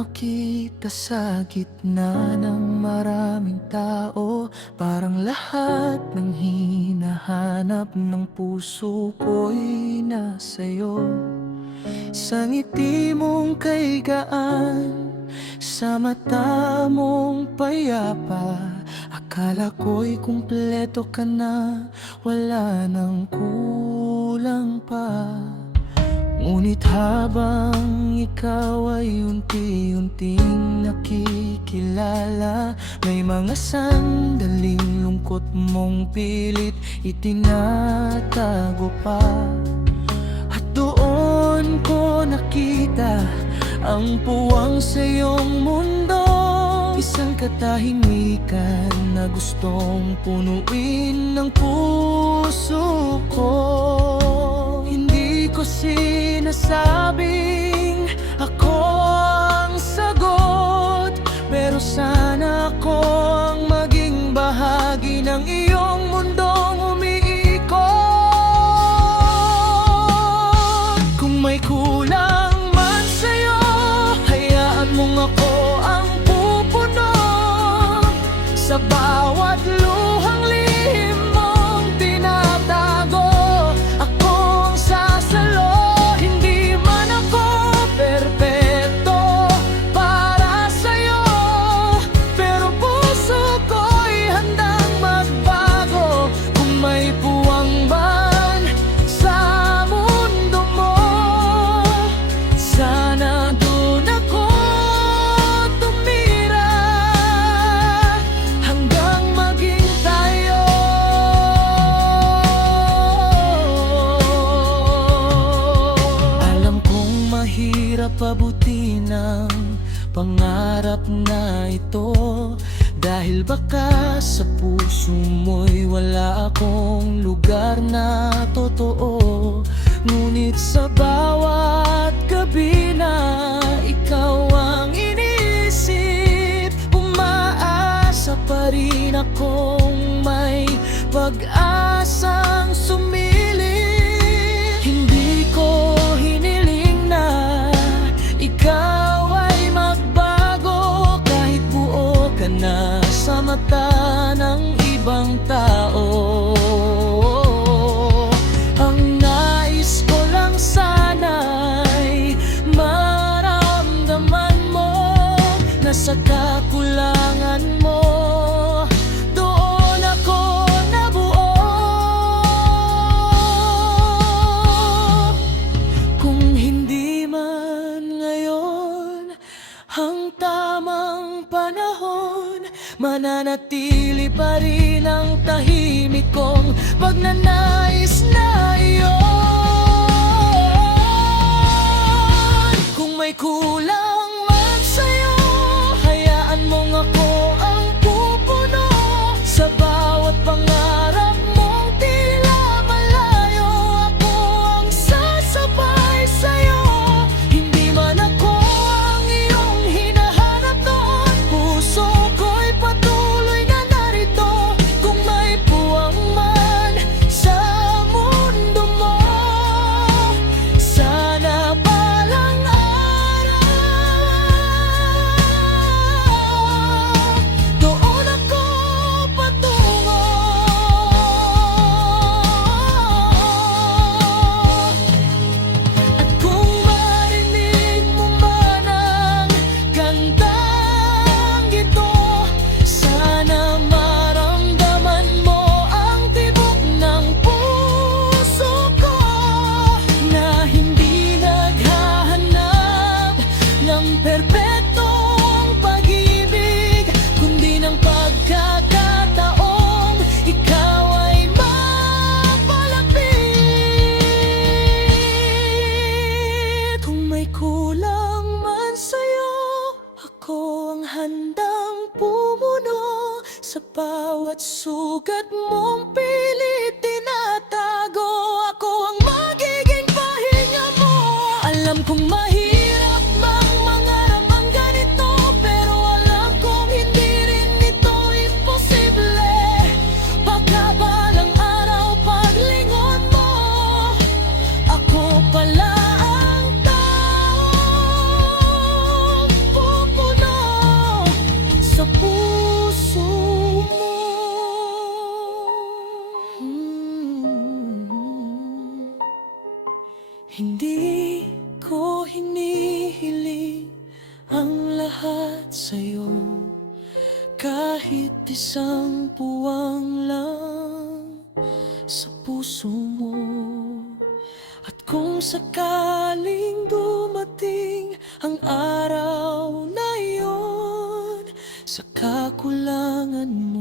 makita sa gitna ng maraming tao, parang lahat ng hinahanap ng puso ko'y nasa'yo. Sa ngiti mong kay gaan, sa mata mong payapa, akala ko'y kumpleto ka na, wala nang kulang pa. Ngunit habang ikaw ay unti-unting nakikilala, may mga sandaling lungkot mong pilit itinatago pa. At doon ko nakita ang puwang sa iyong mundo, isang katahimikan na gustong punuin ng puso ko. Hindi ko sinasabing ako ang sagot, pero sana ako ang maging bahagi ng iyong mundong umiikot. Kung may kulang man sa'yo, hayaan mong ako ang pupuno sa bawat luhang lihim mong tinatago. Ako ang sasalo, hindi man ako perpekto para sa'yo, pero puso ko'y handang magbago. Kung may puwang man sa mundo mo, sana doon ako tumira hanggang maging tayo. Alam kong mahirap abutin ang pangarap na ito, dahil baka sa puso mo'y wala akong lugar na totoo. Ngunit sa bawat gabi na ikaw ang iniisip, umaasa pa rin akong may pag-asang sumilip. Hindi ko hiniling na ikaw ay magbago, kahit buo ka na sa mata ng ibang tao. Ang nais ko lang sana'y maramdaman mo na sa kakulangan mo, doon ako nabuo. Kung hindi man ngayon ang tamang panahon, mananatili pa rin ang tahimik kong pagnanais na iyon. Kung may kulang man sa'yo, hayaan mong ako ang pupuno sa bawat pangarap mong tila malayo. Ako ang sasabay sa'yo, hindi man ako ang iyong hinahanap noon. Puso ko'y patuloy na narito. Kung may puwang man sa mundo mo, sana balang araw doon ako patungo. At kung marinig mo man ang gandang ito, sana maramdaman mo ang tibok ng puso ko, na hindi naghahanap ng perpektong pag-ibig, kundi ng pagkakataong ikaw ay mapalapit. Kung may kulang man sa'yo, ako ang handang pumuno sa bawat sugat mong pilit tinatago. Ako ang magiging pahinga mo. Alam kong mahirap mang mangarap ang ganito, pero alam kong hindi rin ito imposible. Pagkabalang araw, paglingon mo, ako pala ang taong ang lahat sa'yo. Kahit isang puwang lang sa puso mo. At kung sakaling dumating ang araw na iyon, sa kakulangan mo